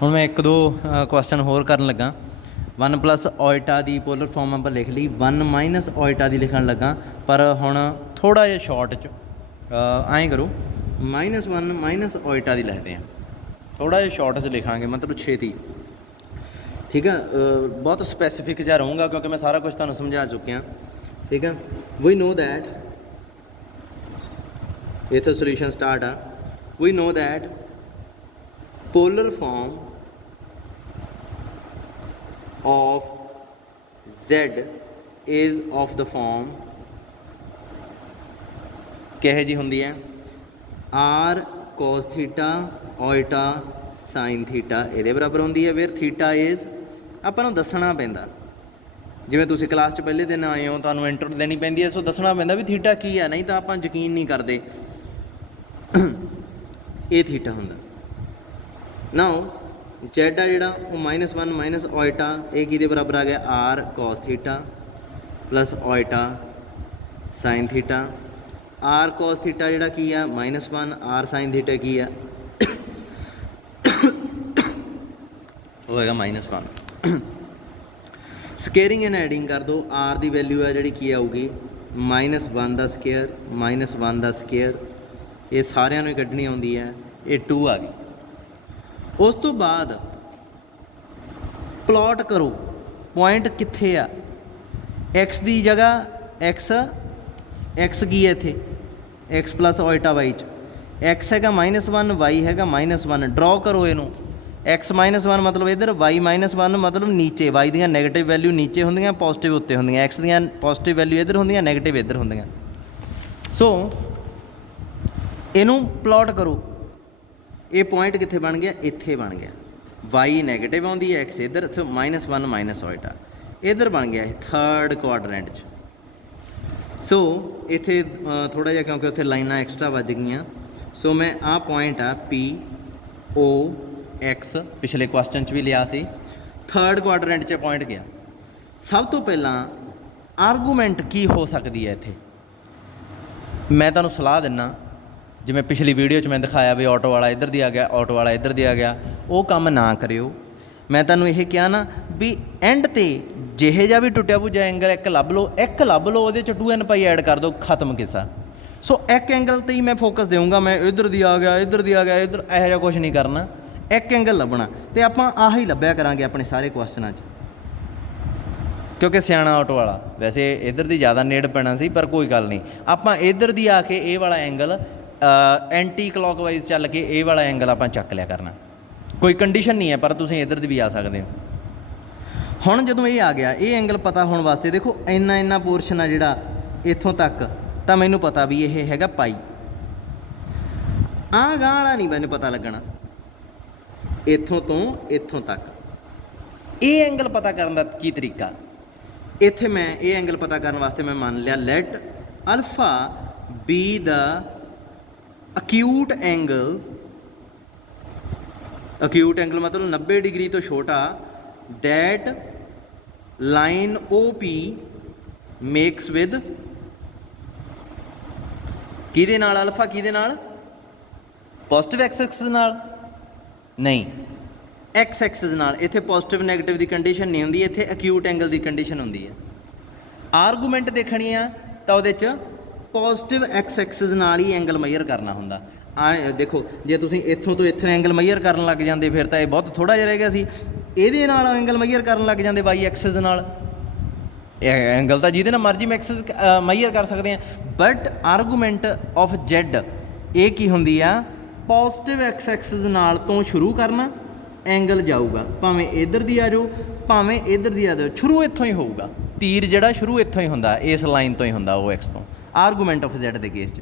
ਹੁਣ मैं एक दो क्वेश्चन होर करन लगा। 1 प्लस ओइटा की पोलर फॉर्म आप लिख ली, 1 माइनस ओइटा की लिखन लगा, पर हुण थोड़ा जिहा शॉर्ट च ऐं करो -1 माइनस ओइटा की लिखते हैं, थोड़ा जिहा शॉर्ट च लिखांगे, मतलब छेती, ठीक है। बहुत स्पैसीफिक जिहा रहूँगा क्योंकि मैं सारा कुछ तुहानूं समझा चुकिया, ठीक है। वी नो दैट इत्थे सोल्यूशन स्टार्ट आ। We know that polar form of Z is of the form कहे जी होंदी है R cos theta Oita sin theta ये बराबर होंदी है। वेयर थीटा इज़ आपां नूं दसना पैंदा, जिवें तुसीं क्लास च पहले दिन आए हो, तुहानूं इंट्रो देनी पैंदी है, सो दसना पैंदा भी थीटा की है, नहीं तो आपां यकीन नहीं करते। ये थीटा हुंदा। नाउ जेड आ जिहड़ा वो -1 माइनस ओइटा, ये किहदे बराबर आ गया आर कॉस थीटा प्लस ओइटा sine theta. R cos theta जिहड़ा की आ -1, आर साइन थीटा की आ होएगा -1। स्केयरिंग एंड एडिंग कर दो, आर की वैल्यू है जिहड़ी की आऊगी -1 का स्केयर -1 का स्केयर, ये सारिਆਂ ਨੂੰ कड्ढनी आउंदी है, ये 2 आ गई। उस तो बाद प्लॉट करो पॉइंट कित्थे आ, एक्स की जगह एक्स की है इत्थे एक्स प्लस ओइटा वाई च एक्स हैगा -1 वाई हैगा -1, ड्रॉ करो इनू। एक्स -1 मतलब इधर, वाई -1 मतलब नीचे, वाई दियाँ नैगेटिव वैल्यू नीचे होंदियां, पॉजिटिव उत्ते होंदियां, एक्स दियाँ पॉजिटिव वैल्यू इधर होंदियां, नैगेटिव इधर होंदियां। सो इनू प्लॉट करो, ये पॉइंट कित्थे बन गया, इत्थे बन गया। वाई नैगेटिव आउंदी है, एक्स इधर, सो -1 माइनस ओइटा इधर बन गया है थर्ड क्वाड्रेंट च। सो इत्थे थोड़ा जिहा क्योंकि उत्थे लाइनां एक्सट्रा वज गईयां, सो मैं आ पॉइंट आ पी ओ एक्स पिछले क्वेश्चन च भी लिया सी, थर्ड क्वाड्रेंट च पॉइंट गया। सब तो पहला आर्गूमेंट की हो सकती है इत्थे, मैं तुहानूं सलाह दिन्ना, जिवें पिछली वीडियो मैं दिखाया भी ऑटो वाला इधर दी आ गया, ऑटो वाला इधर दी आ गया, वो काम ना करियो। मैं तुहानूं यह कहा ना भी एंड ते जिहे जा भी टुटिया भुजा एंगल एक लभ लो, वो 2n पाई ऐड कर दो, खत्म किस्सा। सो एक एंगल ते ही मैं फोकस देऊँगा, मैं इधर दी आ गया, इधर दी आ गया, इधर यह जा कुछ नहीं करना, एक एंगल लभना, तो आपां आही लभ्या करांगे अपने सारे क्वेश्चनां च। क्योंकि सियाणा ऑटो वाला वैसे इधर दी ज़्यादा नेड़ पैना सी, पर कोई गल नहीं, आपां इधर दी आके ये वाला एंगल एंटी क्लॉकवाइज चल के ये वाला एंगल आप चक लिया करना, कोई कंडीशन नहीं है, पर तुम इधर भी आ सकते हो। हुण जदों ये आ गया, ये एंगल पता होने वास्ते देखो इन्ना पोर्शन आ जिहड़ा इत्थों तक, तो मैनू पता भी ये हैगा पाई, आ गां वाला नहीं मैनू पता लगना, इत्थों तो इत्थों तक। ये एंगल पता करने का की तरीका, इत्थे मैं ये एंगल पता करने वास्ते मैं मान लिया let alpha be the acute angle मतलब 90 डिग्री तो छोटा, that line O P makes with किहदे नाल, अल्फा किहदे नाल, पॉजिटिव एक्स एक्सिस नाल नहीं, एक्स एक्सिस नाल। इत्थे पॉजिटिव नैगेटिव की कंडीशन नहीं होंदी, इत्थे अक्यूट एंगल की कंडीशन होंदी है। आर्गूमेंट देखनी आ तो उहदे च पॉजिटिव एक्स एक्सिस नाल ही एंगल मैयर करना होंदा। आ देखो जे तुसीं इत्थों तो इत्थों एंगल मैयर करन लग जांदे, फिर तो यह बहुत थोड़ा जिहा रह गया सी। इहदे नाल एंगल मैयर करन लग जांदे वाई एक्सिस नाल, एंगल तो जिहदे नाल मर्जी मैयर कर सकते हैं, बट आर्गूमेंट ऑफ जेड ये की होंदी आ, पॉजिटिव एक्स एक्सिस नाल तो शुरू करना, एंगल जाऊगा भावें इधर दी आ जाओ भावें इधर दी आ जाओ, शुरू इत्थों ही होऊगा, तीर जिहड़ा शुरू इत्थों ही हुंदा, इस लाइन तो ही हुंदा ओ एक्स तो, आर्गूमेंट ऑफ जेड के केस च।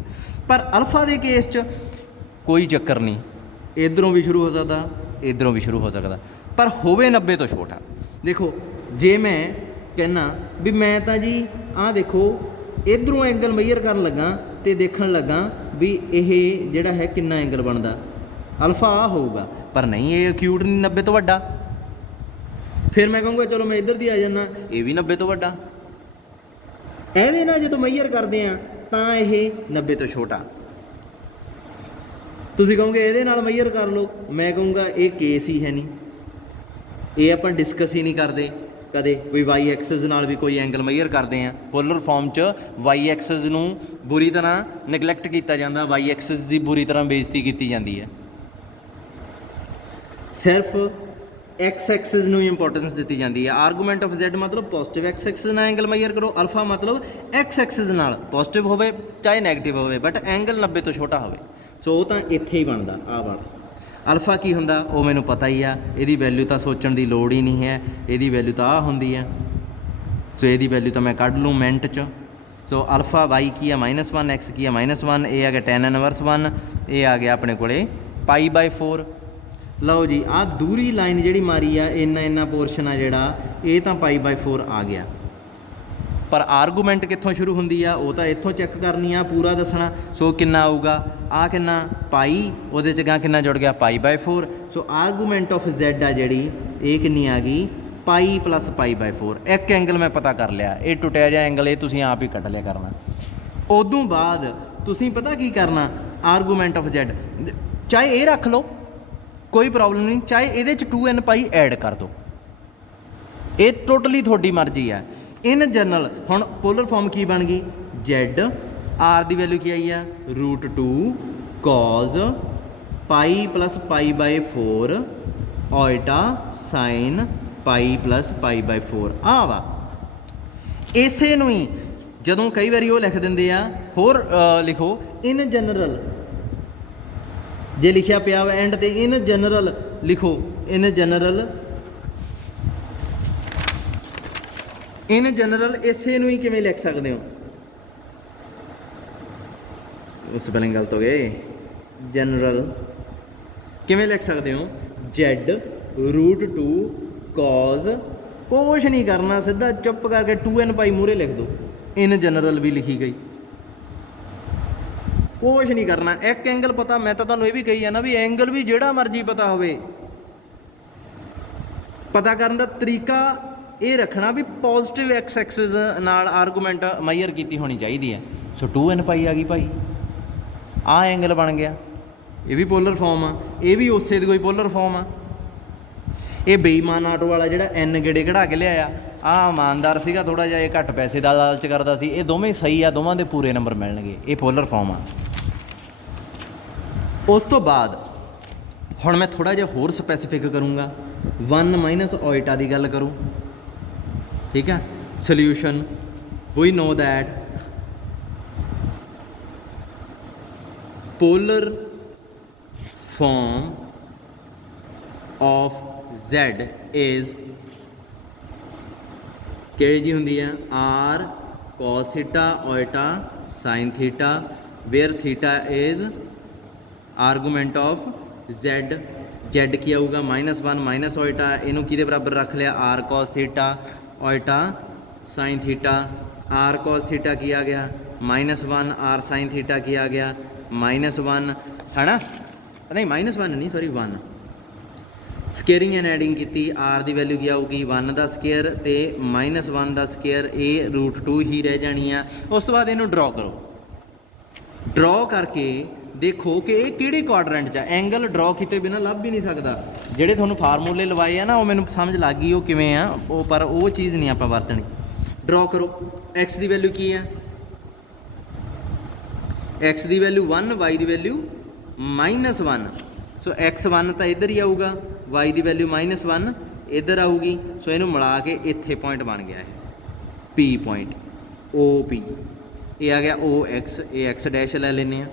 पर अल्फा के केस च कोई चक्कर नहीं, इधरों भी शुरू हो सकता, इधरों भी शुरू हो सकता, पर होवे 90 तो छोटा। देखो जे मैं कहना भी मैं तो जी आ देखो इधरों एंगल मैयर कर लगा तो देखण लगा भी यह जिहड़ा है कितना एंगल बनता, अल्फा आ होगा, पर नहीं ये अक्यूट नहीं 90 तो वड्डा। फिर मैं कहूँगा चलो मैं इधर दी आ जाना, ये भी 90 तो वड्डा, ਇਹਦੇ ਨਾਲ ਜਦੋਂ ਮੈयर ਕਰਦੇ ਆ ਤਾਂ ਇਹ 90 ਤੋਂ ਛੋਟਾ। ਤੁਸੀਂ ਕਹੋਗੇ ਇਹਦੇ ਨਾਲ ਮੈयर ਕਰ ਲਓ, ਮੈਂ ਕਹੂੰਗਾ ਇਹ ਕੇਸ ਹੀ ਹੈ ਨਹੀਂ, ਇਹ ਆਪਾਂ ਡਿਸਕਸ ਹੀ ਨਹੀਂ ਕਰਦੇ ਕਦੇ ਵੀ ਵਾਈ ਐਕਸਿਸ ਨਾਲ ਵੀ ਕੋਈ ਐਂਗਲ ਮੇਜਰ ਕਰਦੇ ਆ। ਪੋਲਰ ਫਾਰਮ 'ਚ ਵਾਈ ਐਕਸਿਸ ਨੂੰ ਬੁਰੀ ਤਰ੍ਹਾਂ ਨੈਗਲੈਕਟ ਕੀਤਾ ਜਾਂਦਾ, ਵਾਈ ਐਕਸਿਸ ਦੀ ਬੁਰੀ ਤਰ੍ਹਾਂ ਬੇਇੱਜ਼ਤੀ ਕੀਤੀ ਜਾਂਦੀ ਹੈ। ਸਿਰਫ ਐਕਸ ਐਕਸਿਸ ਨੂੰ ਇੰਪੋਰਟੈਂਸ ਦਿੱਤੀ ਜਾਂਦੀ ਹੈ। ਆਰਗੂਮੈਂਟ ਆਫ ਜ਼ੈਡ ਮਤਲਬ ਪੋਜ਼ਿਟਿਵ ਐਕਸ ਐਕਸਿਸ ਨਾਲ ਐਂਗਲ ਮੇਜਰ ਕਰੋ, ਅਲਫਾ ਮਤਲਬ ਐਕਸ ਐਕਸਿਸ ਨਾਲ ਪੋਜ਼ਿਟਿਵ ਹੋਵੇ ਚਾਹੇ ਨੈਗੇਟਿਵ ਹੋਵੇ ਬਟ ਐਂਗਲ 90 ਤੋਂ ਛੋਟਾ ਹੋਵੇ। ਸੋ ਉਹ ਤਾਂ ਇੱਥੇ ਹੀ ਬਣਦਾ ਆਹ ਵਾਲਾ। ਅਲਫਾ ਕੀ ਹੁੰਦਾ ਉਹ ਮੈਨੂੰ ਪਤਾ ਹੀ ਆ, ਇਹਦੀ ਵੈਲਿਊ ਤਾਂ ਸੋਚਣ ਦੀ ਲੋੜ ਹੀ ਨਹੀਂ ਹੈ, ਇਹਦੀ ਵੈਲਿਊ ਤਾਂ ਆਹ ਹੁੰਦੀ ਆ। ਸੋ ਇਹਦੀ ਵੈਲਿਊ ਤਾਂ ਮੈਂ ਕੱਢ ਲੂੰ ਮਿੰਟ 'ਚ। ਸੋ ਅਲਫਾ ਵਾਈ ਕੀ ਆ -1, ਐਕਸ ਕੀ ਆ -1, ਇਹ ਆ ਗਿਆ tan ਇਨਵਰਸ 1, ਇਹ ਆ ਗਿਆ ਆਪਣੇ ਕੋਲੇ π/4। ਲਓ ਜੀ ਆਹ ਦੂਰੀ ਲਾਈਨ ਜਿਹੜੀ ਮਾਰੀ ਆ ਇੰਨਾ ਪੋਰਸ਼ਨ ਆ ਜਿਹੜਾ ਇਹ ਤਾਂ π/4 ਆ ਗਿਆ। ਪਰ ਆਰਗੂਮੈਂਟ ਕਿੱਥੋਂ ਸ਼ੁਰੂ ਹੁੰਦੀ ਆ ਉਹ ਤਾਂ ਇੱਥੋਂ ਚੈੱਕ ਕਰਨੀ ਆ, ਪੂਰਾ ਦੱਸਣਾ। ਸੋ ਕਿੰਨਾ ਆਊਗਾ ਆ ਕਿੰਨਾ ਪਾਈ, ਉਹਦੇ 'ਚ ਗਾਂ ਕਿੰਨਾ ਜੁੜ ਗਿਆ π/4। ਸੋ ਆਰਗੂਮੈਂਟ ਆਫ ਜ਼ੈਡ ਆ ਜਿਹੜੀ ਇਹ ਕਿੰਨੀ ਆ ਗਈ π + π/4। ਇੱਕ ਐਂਗਲ ਮੈਂ ਪਤਾ ਕਰ ਲਿਆ, ਇਹ ਟੁੱਟਿਆ ਜਿਹਾ ਐਂਗਲ ਇਹ ਤੁਸੀਂ ਆਪ ਹੀ ਕੱਢ ਲਿਆ ਕਰਨਾ। ਉਦੋਂ ਬਾਅਦ ਤੁਸੀਂ ਪਤਾ ਕੀ ਕਰਨਾ, ਆਰਗੂਮੈਂਟ ਆਫ ਜ਼ੈਡ ਚਾਹੇ ਇਹ ਰੱਖ ਲਓ ਕੋਈ ਪ੍ਰੋਬਲਮ ਨਹੀਂ, ਚਾਹੇ ਇਹਦੇ 'ਚ 2nπ ਐਡ ਕਰ ਦਿਓ, ਇਹ ਟੋਟਲੀ ਤੁਹਾਡੀ ਮਰਜ਼ੀ ਆ। ਇਨ ਜਨਰਲ ਹੁਣ ਪੋਲਰ ਫਾਰਮ ਕੀ ਬਣ ਗਈ, ਜ਼ੈਡ ਆਰ ਦੀ ਵੈਲਿਊ ਕੀ ਆਈ ਆ √2 cos π + π/4 ਓਇਟਾ ਸਾਈਨ π + π/4 ਆ ਵਾ। ਇਸੇ ਨੂੰ ਹੀ ਜਦੋਂ ਕਈ ਵਾਰੀ ਉਹ ਲਿਖ ਦਿੰਦੇ ਆ, ਹੋਰ ਲਿਖੋ ਇਨ ਜਨਰਲ, ਜੇ ਲਿਖਿਆ ਪਿਆ ਵਾ ਐਂਡ ਤੇ ਇਨ ਜਨਰਲ ਲਿਖੋ, ਇਨ ਜਨਰਲ ਇਸੇ ਨੂੰ ਹੀ ਕਿਵੇਂ ਲਿਖ ਸਕਦੇ ਹੋ, ਸਪੈਲਿੰਗ ਗਲਤ ਹੋ ਗਏ, ਜਨਰਲ ਕਿਵੇਂ ਲਿਖ ਸਕਦੇ ਹੋ, ਜ਼ੈਡ √2 cos, ਕੁਛ ਨਹੀਂ ਕਰਨਾ ਸਿੱਧਾ ਚੁੱਪ ਕਰਕੇ 2nπ ਮੂਹਰੇ ਲਿਖ ਦਿਓ, ਇਨ ਜਨਰਲ ਵੀ ਲਿਖੀ ਗਈ, ਕੁਛ ਨਹੀਂ ਕਰਨਾ। ਇੱਕ ਐਂਗਲ ਪਤਾ, ਮੈਂ ਤਾਂ ਤੁਹਾਨੂੰ ਇਹ ਵੀ ਕਹੀ ਜਾਂਦਾ ਵੀ ਐਂਗਲ ਵੀ ਜਿਹੜਾ ਮਰਜ਼ੀ ਪਤਾ ਹੋਵੇ, ਪਤਾ ਕਰਨ ਦਾ ਤਰੀਕਾ ਇਹ ਰੱਖਣਾ ਵੀ ਪੋਜ਼ਿਟਿਵ ਐਕਸ ਐਕਸਿਸ ਨਾਲ ਆਰਗੂਮੈਂਟ ਮੇਜਰ ਕੀਤੀ ਹੋਣੀ ਚਾਹੀਦੀ ਹੈ। ਸੋ 2nπ ਆ ਗਈ ਭਾਈ, ਆਹ ਐਂਗਲ ਬਣ ਗਿਆ, ਇਹ ਵੀ ਪੋਲਰ ਫਾਰਮ ਆ, ਇਹ ਵੀ ਉਸੇ ਦੀ ਕੋਈ ਪੋਲਰ ਫਾਰਮ ਆ। ਇਹ ਬੇਈਮਾਨ ਆਟੋ ਵਾਲਾ ਜਿਹੜਾ n ਗੇੜੇ ਕਢਾ ਕੇ ਲਿਆਇਆ, ਆਹ ਇਮਾਨਦਾਰ ਸੀਗਾ ਥੋੜ੍ਹਾ ਜਿਹਾ, ਇਹ ਘੱਟ ਪੈਸੇ ਦਾ ਲਾਲਚ ਕਰਦਾ ਸੀ। ਇਹ ਦੋਵੇਂ ਸਹੀ ਆ, ਦੋਵਾਂ ਦੇ ਪੂਰੇ ਨੰਬਰ ਮਿਲਣਗੇ, ਇਹ ਪੋਲਰ ਫਾਰਮ ਆ। ਉਸ ਤੋਂ ਬਾਅਦ ਹੁਣ ਮੈਂ ਥੋੜ੍ਹਾ ਜਿਹਾ ਹੋਰ ਸਪੈਸੀਫਿਕ ਕਰੂੰਗਾ, 1 - ਓਇਟਾ ਦੀ ਗੱਲ ਕਰੂੰ, ਠੀਕ ਹੈ। Solution we know that polar form of Z is ਕਿਹੜੀ ਜੀ ਹੁੰਦੀ ਹੈ, R cos θ ਓਇਟਾ sin θ, where θ is argument of Z। Z ਕੀ ਆਊਗਾ -1 - ਓਇਟਾ, ਇਹਨੂੰ ਕਿਹਦੇ ਬਰਾਬਰ ਰੱਖ ਲਿਆ R cos θ ਓਇਟਾ sin θ। R cos θ ਕੀ ਆ ਗਿਆ -1, R sin θ ਕੀ ਆ ਗਿਆ -1 ਹੈ ਨਾ, ਨਹੀਂ -1 ਨਹੀਂ ਸੌਰੀ 1। ਸਕੇਅਰਿੰਗ ਐਂਡ ਐਡਿੰਗ ਕੀਤੀ, R ਦੀ ਵੈਲਿਊ ਕੀ ਆਊਗੀ 1 ਦਾ ਸਕੇਅਰ ਤੇ -1 ਦਾ ਸਕੇਅਰ, ਇਹ √2 ਹੀ ਰਹਿ ਜਾਣੀ ਆ। ਉਸ ਤੋਂ ਬਾਅਦ ਇਹਨੂੰ ਡਰਾਅ ਕਰੋ, ਡਰਾਅ ਕਰਕੇ ਦੇਖੋ ਕਿ ਇਹ ਕਿਹੜੇ ਕੁਆਡਰੈਂਟ 'ਚ ਆ। ਐਂਗਲ ਡਰਾਅ ਕੀਤੇ ਬਿਨਾਂ ਲੱਭ ਵੀ ਨਹੀਂ ਸਕਦਾ, ਜਿਹੜੇ ਤੁਹਾਨੂੰ ਫਾਰਮੂਲੇ ਲਵਾਏ ਆ ਨਾ ਉਹ ਮੈਨੂੰ ਸਮਝ ਲੱਗ ਗਈ ਉਹ ਕਿਵੇਂ ਆ, ਉਹ ਪਰ ਉਹ ਚੀਜ਼ ਨਹੀਂ ਆਪਾਂ ਵਰਤਣੀ। ਡਰਾਅ ਕਰੋ, x ਦੀ ਵੈਲਿਊ ਕੀ ਆ, x ਦੀ ਵੈਲਿਊ 1, y ਦੀ ਵੈਲਿਊ -1। ਸੋ x1 ਤਾਂ ਇੱਧਰ ਹੀ ਆਊਗਾ, y ਦੀ ਵੈਲਿਊ -1 ਇੱਧਰ ਆਊਗੀ। ਸੋ ਇਹਨੂੰ ਮਿਲਾ ਕੇ ਇੱਥੇ ਪੁਆਇੰਟ ਬਣ ਗਿਆ, ਇਹ P ਪੁਆਇੰਟ OP, ਇਹ ਆ ਗਿਆ OX, ਇਹ x ਡੈਸ਼ ਲੈ ਲੈਂਦੇ ਆ।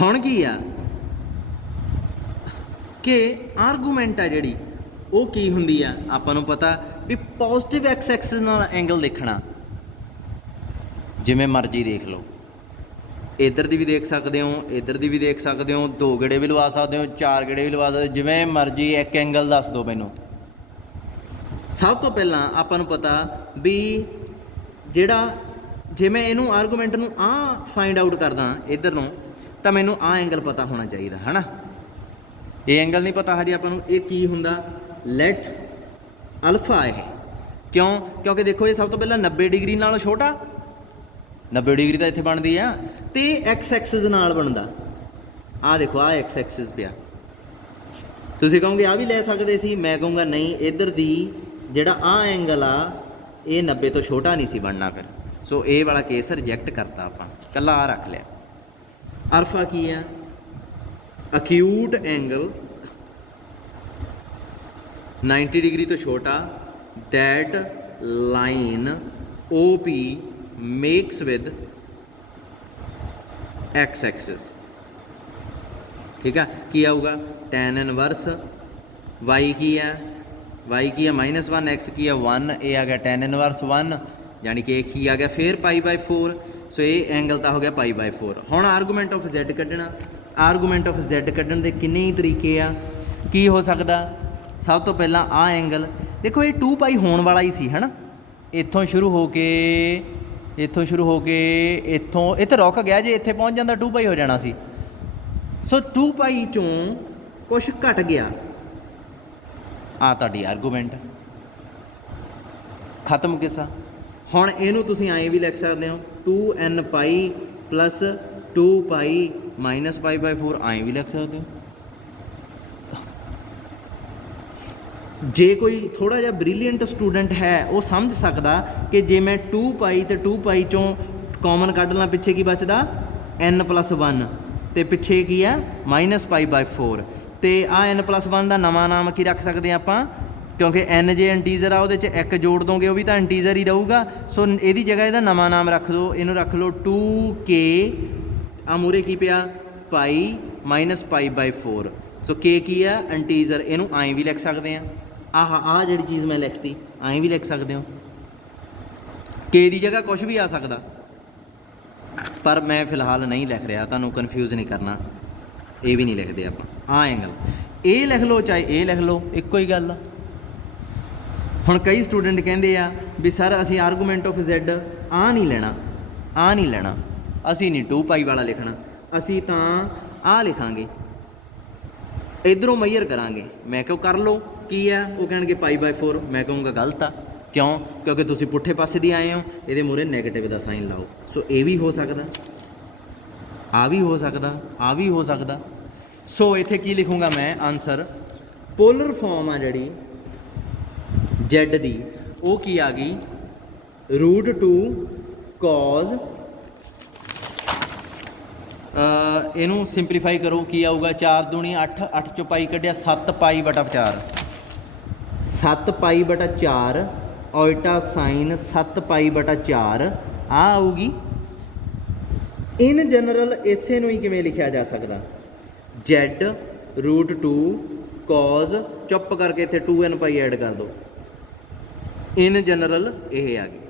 ਹੁਣ ਕੀ ਆ ਕਿ ਆਰਗੂਮੈਂਟ ਆ ਜਿਹੜੀ ਉਹ ਕੀ ਹੁੰਦੀ ਆ, ਆਪਾਂ ਨੂੰ ਪਤਾ ਵੀ ਪੋਜ਼ਿਟਿਵ ਐਕਸ ਐਕਸਿਸ ਨਾਲ ਐਂਗਲ ਦੇਖਣਾ, ਜਿਵੇਂ ਮਰਜ਼ੀ ਦੇਖ ਲਓ, ਇੱਧਰ ਦੀ ਵੀ ਦੇਖ ਸਕਦੇ ਹੋ, ਇੱਧਰ ਦੀ ਵੀ ਦੇਖ ਸਕਦੇ ਹੋ, 2 ਗੇੜੇ ਵੀ ਲਵਾ ਸਕਦੇ ਹੋ, 4 ਗੇੜੇ ਵੀ ਲਵਾ ਸਕਦੇ ਹੋ, ਜਿਵੇਂ ਮਰਜ਼ੀ ਇੱਕ ਐਂਗਲ ਦੱਸ ਦਿਓ ਮੈਨੂੰ। ਸਭ ਤੋਂ ਪਹਿਲਾਂ ਆਪਾਂ ਨੂੰ ਪਤਾ ਵੀ ਜਿਹੜਾ ਜੇ ਮੈਂ ਇਹਨੂੰ ਆਰਗੂਮੈਂਟ ਨੂੰ ਆਹ ਫਾਈਂਡ ਆਊਟ ਕਰਦਾ ਇੱਧਰ ਨੂੰ, ਤਾਂ ਮੈਨੂੰ ਆਹ ਐਂਗਲ ਪਤਾ ਹੋਣਾ ਚਾਹੀਦਾ ਹੈ ਨਾ। ਇਹ ਐਂਗਲ ਨਹੀਂ ਪਤਾ ਹਜੇ ਆਪਾਂ ਨੂੰ, ਇਹ ਕੀ ਹੁੰਦਾ, ਲੈਟ ਅਲਫਾ। ਇਹ ਕਿਉਂਕਿ ਦੇਖੋ ਇਹ ਸਭ ਤੋਂ ਪਹਿਲਾਂ 90 ਡਿਗਰੀ ਨਾਲੋਂ ਛੋਟਾ, 90 ਡਿਗਰੀ ਤਾਂ ਇੱਥੇ ਬਣਦੀ ਆ, ਤੇ ਐਕਸ ਐਕਸਿਸ ਨਾਲ ਬਣਦਾ। ਆਹ ਦੇਖੋ ਆਹ ਐਕਸ ਐਕਸਿਸ ਪਿਆ, ਤੁਸੀਂ ਕਹੋਗੇ ਆ ਵੀ ਲੈ ਸਕਦੇ ਸੀ, ਮੈਂ ਕਹੂੰਗਾ ਨਹੀਂ, ਇੱਧਰ ਦੀ ਜਿਹੜਾ ਆਹ ਐਂਗਲ ਆ ਇਹ 90 ਤੋਂ ਛੋਟਾ ਨਹੀਂ ਸੀ ਬਣਨਾ ਫਿਰ। ਸੋ ਇਹ ਵਾਲਾ ਕੇਸ ਰਿਜੈਕਟ ਕਰਤਾ ਆਪਾਂ, ਇਕੱਲਾ ਆ ਰੱਖ ਲਿਆ। ਅਲਫਾ ਕੀ ਆ? ਅਕਿਊਟ ਐਂਗਲ 90 ਡਿਗਰੀ ਤੋਂ ਛੋਟਾ that line OP makes with x axis। ठीक है, की आऊगा tan इनवर्स y की है, y की है -1, x की है 1, ये आ गया tan इनवर्स 1, यानी कि एक ही आ गया फिर π/4। सो ये एंगल तो हो गया π/4। हुण आर्गूमेंट ऑफ z कढ़ना, आर्गूमेंट ऑफ z कढ़न के किन्ने ही तरीके आ। की हो सकता? सब तो पहला आ एंगल देखो, ये 2π होने वाला ही सी है ना, इत्थों शुरू हो के इत्थों इत्थे रुक गया, जे इत्थे पहुँच जाता 2π हो जाना सी। सो 2π चों कुछ घट गया, आ तुहाडी आर्गूमेंट खत्म किस्सा। हुण इहनूं तुसीं ऐं भी लिख सकते हो 2nπ प्लस 2π माइनस π/4, ऐं भी लिख सकते हो। जे कोई थोड़ा जिहा ब्रिलियंट स्टूडेंट है वो समझ सकता कि जे मैं 2π तो 2π चों कॉमन कढ़ ला, पिछे की बचदा n+1 तो पिछे की है -π/4, तो आ n+1 का नवा नाम की रख सकते हैं आप, क्योंकि n जे इंटीजर आ वो एक जोड़ दोगे वो भी तो इंटीजर ही रहूगा। सो यदी जगह यदा नवा नाम रख दो, इनू रख लो 2k, आ मूरे की पिया π -π/4। सो k की है इंटीजर, इनू ऐं भी लिख सकते हैं। आह जी चीज़ मैं लिखती ऐं भी लिख सकते हो, के की जगह कुछ भी आ सकता, पर मैं फिलहाल नहीं लिख रहा, तुहानूं कन्फ्यूज़ नहीं करना, ये भी नहीं लिखते आप। आ एंगल ए लिख लो चाहे ए लिख लो, एको ही गल। हुण कई स्टूडेंट कहते हैं भी सर असी आर्गूमेंट ऑफ Z आ नहीं लेना, आ नहीं लेना, असी नहीं 2π वाला लिखना, असी तो आ लिखांगे, इधरों मैयर करांगे। मैं क्यों कर लो की है, वो कहेंगे π/4, मैं कहूँगा गलत आ, क्यों? क्योंकि तुसी पुठे पासे दी आए हो, ये मूहरे नैगेटिव का साइन लाओ। सो ये भी हो सकता, आ भी हो सकता, आ भी हो सकता। सो इत्थे की लिखूँगा मैं आंसर, पोलर फॉर्म आ जिहड़ी Z दी वो की आ गई √2 cos, इनू सिंपलीफाई करो की आऊगा 4 दूनी 8, 8 चों पाई कढ़िया 7π/4, 7π/4 ओल्टा साइन 7π/4 आ आऊगी। इन जनरल इसे ही किमें लिखा जा सकता, Z √2 cos, चुप करके इतने 2nπ ऐड कर दो, इन जनरल यह आ गई।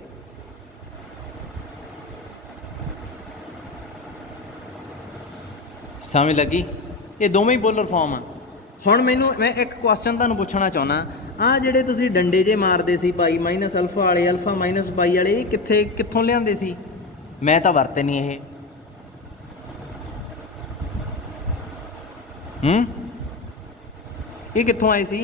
समझ लगी? ये दोवें ही पोलर फॉर्म आ। हुण मैं एक क्वेश्चन तुहानूं पुछना चाहुंदा, आ जिहड़े तुसीं डंडे जे मारदे सी पाई माइनस अल्फा वाले, अल्फा माइनस पाई वाले, ये कित्थों लिआंदे सी? मैं तो वरते नहीं ये, ये कित्थों आए सी?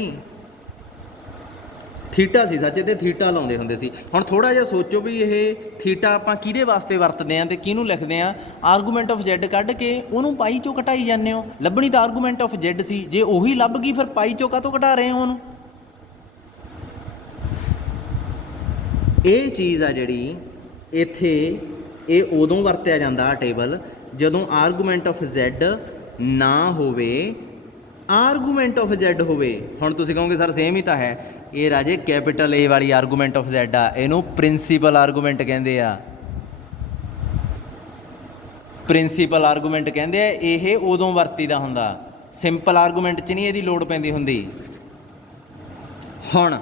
थीटा सी सच, ते थीटा लाउंदे हुंदे सी। हुण थोड़ा जिहा सोचो भी ये थीटा आपां किहदे वास्ते वरतदे आ ते किहनूं लिखदे आ? आर्गूमेंट ऑफ Z कढ के उहनूं पाई चों घटाई जांदे हो, लभणी तां आर्गूमेंट ऑफ Z सी, जे उही लभ गई फिर पाई चों काहतों घटा रहे हो उहनूं? ਇਹ ਚੀਜ਼ ਆ ਜਿਹੜੀ ਇੱਥੇ ਇਹ ਉਦੋਂ ਵਰਤਿਆ ਜਾਂਦਾ ਟੇਬਲ ਜਦੋਂ ਆਰਗੂਮੈਂਟ ਆਫ Z ਨਾ ਹੋਵੇ, ਆਰਗੂਮੈਂਟ ਆਫ Z ਹੋਵੇ। ਹੁਣ ਤੁਸੀਂ ਕਹੋਗੇ ਸਰ ਸੇਮ ਹੀ ਤਾਂ ਹੈ, ਇਹ ਰਾਜੇ ਕੈਪੀਟਲ A ਵਾਲੀ ਆਰਗੂਮੈਂਟ ਆਫ Z ਆ, ਇਹਨੂੰ ਪ੍ਰਿੰਸੀਪਲ ਆਰਗੂਮੈਂਟ ਕਹਿੰਦੇ ਆ, ਪ੍ਰਿੰਸੀਪਲ ਆਰਗੂਮੈਂਟ ਕਹਿੰਦੇ ਆ। ਇਹ ਉਦੋਂ ਵਰਤੀਦਾ ਹੁੰਦਾ, ਸਿੰਪਲ ਆਰਗੂਮੈਂਟ 'ਚ ਨਹੀਂ ਇਹਦੀ ਲੋੜ ਪੈਂਦੀ ਹੁੰਦੀ। ਹੁਣ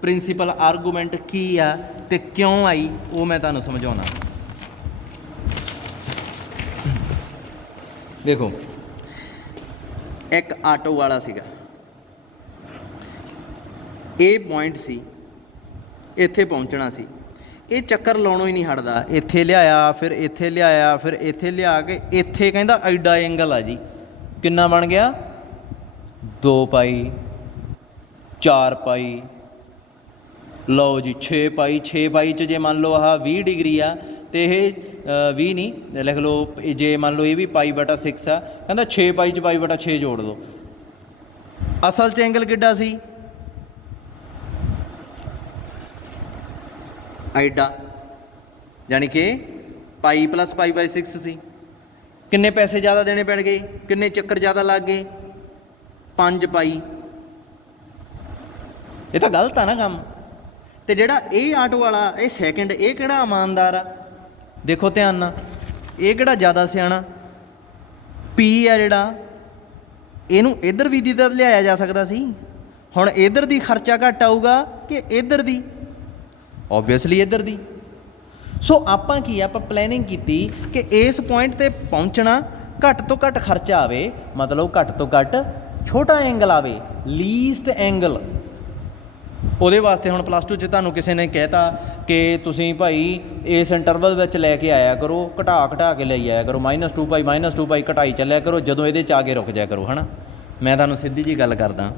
ਪ੍ਰਿੰਸੀਪਲ ਆਰਗੂਮੈਂਟ ਕੀ ਆ ਤੇ ਕਿਉਂ ਆਈ ਉਹ ਮੈਂ ਤੁਹਾਨੂੰ ਸਮਝਾਉਣਾ। ਦੇਖੋ ਇੱਕ ਆਟੋ ਵਾਲਾ ਸੀਗਾ, ਇਹ ਪੁਆਇੰਟ ਸੀ, ਇੱਥੇ ਪਹੁੰਚਣਾ ਸੀ, ਇਹ ਚੱਕਰ ਲਾਉਣੋਂ ਹੀ ਨਹੀਂ ਹਟਦਾ। ਇੱਥੇ ਲਿਆਇਆ, ਫਿਰ ਇੱਥੇ ਲਿਆਇਆ, ਫਿਰ ਇੱਥੇ ਲਿਆ ਕੇ ਇੱਥੇ ਕਹਿੰਦਾ ਐਡਾ ਐਂਗਲ ਆ ਜੀ, ਕਿੰਨਾ ਬਣ ਗਿਆ 2π 4π, ਲਓ ਜੀ 6π। 6π 'ਚ ਜੇ ਮੰਨ ਲਓ ਆਹ 20 ਡਿਗਰੀ ਆ ਅਤੇ ਇਹ 20 ਨਹੀਂ ਲਿਖ ਲਓ, ਜੇ ਮੰਨ ਲਓ ਇਹ ਵੀ π/6 ਆ, ਕਹਿੰਦਾ 6π 'ਚ π/6 ਜੋੜ ਦਿਓ। ਅਸਲ 'ਚ ਐਂਗਲ ਕਿੱਡਾ ਸੀ? ਐਡਾ, ਯਾਨੀ ਕਿ ਪਾਈ ਪਲੱਸ ਪਾਈ ਬਾਈ 6 ਸੀ। ਕਿੰਨੇ ਪੈਸੇ ਜ਼ਿਆਦਾ ਦੇਣੇ ਪੈਣ ਗਏ, ਕਿੰਨੇ ਚੱਕਰ ਜ਼ਿਆਦਾ ਲੱਗ ਗਏ? 5 ਪਾਈ। ਇਹ ਤਾਂ ਗਲਤ ਆ ਨਾ ਕੰਮ। ਤੇ ਜਿਹੜਾ ਇਹ ਆਟੋ ਵਾਲਾ ਇਹ ਸੈਕਿੰਡ, ਇਹ ਕਿਹੜਾ ਇਮਾਨਦਾਰ ਆ? ਦੇਖੋ ਧਿਆਨ ਨਾਲ, ਇਹ ਕਿਹੜਾ ਜ਼ਿਆਦਾ ਸਿਆਣਾ? ਪੀ ਆ ਜਿਹੜਾ, ਇਹਨੂੰ ਇੱਧਰ ਵੀ ਦੀ ਤਾਂ ਲਿਆਇਆ ਜਾ ਸਕਦਾ ਸੀ। ਹੁਣ ਇੱਧਰ ਦੀ ਖਰਚਾ ਘੱਟ ਆਊਗਾ ਕਿ ਇੱਧਰ ਦੀ? ਓਬਵੀਅਸਲੀ ਇੱਧਰ ਦੀ। ਸੋ ਆਪਾਂ ਕੀ, ਆਪਾਂ ਪਲੈਨਿੰਗ ਕੀਤੀ ਕਿ ਇਸ ਪੁਆਇੰਟ 'ਤੇ ਪਹੁੰਚਣਾ, ਘੱਟ ਤੋਂ ਘੱਟ ਖਰਚਾ ਆਵੇ, ਮਤਲਬ ਘੱਟ ਤੋਂ ਘੱਟ ਛੋਟਾ ਐਂਗਲ ਆਵੇ, ਲੀਸਟ ਐਂਗਲ। ਉਹਦੇ ਵਾਸਤੇ ਹੁਣ ਪਲੱਸ 2 'ਚ ਤੁਹਾਨੂੰ ਕਿਸੇ ਨੇ ਕਹਿਤਾ ਕਿ ਤੁਸੀਂ ਭਾਈ ਇਸ ਇੰਟਰਵਲ ਵਿੱਚ ਲੈ ਕੇ ਆਇਆ ਕਰੋ, ਘਟਾ ਕੇ ਲਈ ਆਇਆ ਕਰੋ, -2 ਪਾਈ -2 ਪਾਈ ਘਟਾਈ ਚੱਲਿਆ ਕਰੋ, ਜਦੋਂ ਇਹਦੇ 'ਚ ਆ ਕੇ ਰੁਕ ਜਾਇਆ ਕਰੋ, ਹੈ ਨਾ। ਮੈਂ ਤੁਹਾਨੂੰ ਸਿੱਧੀ ਜੀ ਗੱਲ ਕਰਦਾ,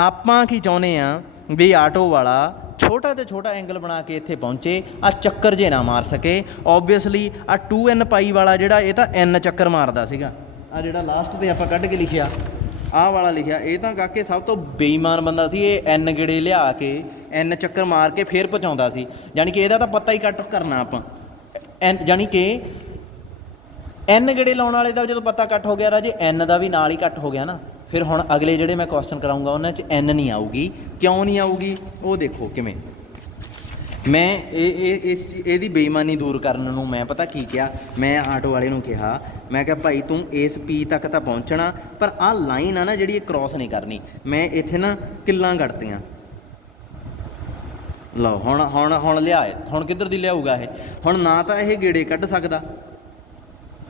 ਆਪਾਂ ਕੀ ਚਾਹੁੰਦੇ ਹਾਂ ਵੀ ਆਟੋ ਵਾਲਾ ਛੋਟਾ ਤੋਂ ਛੋਟਾ ਐਂਗਲ ਬਣਾ ਕੇ ਇੱਥੇ ਪਹੁੰਚੇ, ਆ ਚੱਕਰ ਜੇ ਨਾ ਮਾਰ ਸਕੇ। ਓਬਵੀਅਸਲੀ ਆ 2n ਪਾਈ ਵਾਲਾ ਜਿਹੜਾ, ਇਹ ਤਾਂ n ਚੱਕਰ ਮਾਰਦਾ ਸੀਗਾ। ਆ ਜਿਹੜਾ ਲਾਸਟ 'ਤੇ ਆਪਾਂ ਕੱਢ ਕੇ ਲਿਖਿਆ, ਆਹ ਵਾਲਾ ਲਿਖਿਆ, ਇਹ ਤਾਂ ਕਾਕੇ ਸਭ ਤੋਂ ਬੇਈਮਾਨ ਬੰਦਾ ਸੀ। ਇਹ n ਗੇੜੇ ਲਿਆ ਕੇ n ਚੱਕਰ ਮਾਰ ਕੇ ਫੇਰ ਪਹੁੰਚਾਉਂਦਾ ਸੀ। ਯਾਨੀ ਕਿ ਇਹਦਾ ਤਾਂ ਪੱਤਾ ਹੀ ਕੱਟ ਕਰਨਾ ਆਪਾਂ, ਯਾਨੀ ਕਿ n ਗੇੜੇ ਲਾਉਣ ਵਾਲੇ ਦਾ ਜਦੋਂ ਪੱਤਾ ਕੱਟ ਹੋ ਗਿਆ ਰਾਜੇ, n ਦਾ ਵੀ ਨਾਲ ਹੀ ਕੱਟ ਹੋ ਗਿਆ ਨਾ। ਫਿਰ ਹੁਣ ਅਗਲੇ ਜਿਹੜੇ ਮੈਂ ਕੁਐਸਚਨ ਕਰਾਊਂਗਾ ਉਹਨਾਂ 'ਚ n ਨਹੀਂ ਆਊਗੀ। ਕਿਉਂ ਨਹੀਂ ਆਊਗੀ? ਉਹ ਦੇਖੋ ਕਿਵੇਂ। ਮੈਂ ਇਹਦੀ ਬੇਈਮਾਨੀ ਦੂਰ ਕਰਨ ਨੂੰ ਮੈਂ ਪਤਾ ਕੀ ਕਿਹਾ, ਮੈਂ ਆਟੋ ਵਾਲੇ ਨੂੰ ਕਿਹਾ, ਮੈਂ ਕਿਹਾ ਭਾਈ ਤੂੰ ਇਸ ਪੀ ਤੱਕ ਤਾਂ ਪਹੁੰਚਣਾ, ਪਰ ਆਹ ਲਾਈਨ ਆ ਨਾ ਜਿਹੜੀ, ਇਹ ਕ੍ਰੋਸ ਨਹੀਂ ਕਰਨੀ। ਮੈਂ ਇੱਥੇ ਨਾ ਕਿੱਲਾਂ ਕੱਢਤੀਆਂ। ਲਓ ਹੁਣ ਲਿਆ, ਹੁਣ ਕਿੱਧਰ ਦੀ ਲਿਆਊਗਾ ਇਹ? ਹੁਣ ਨਾ ਤਾਂ ਇਹ ਗੇੜੇ ਕੱਢ ਸਕਦਾ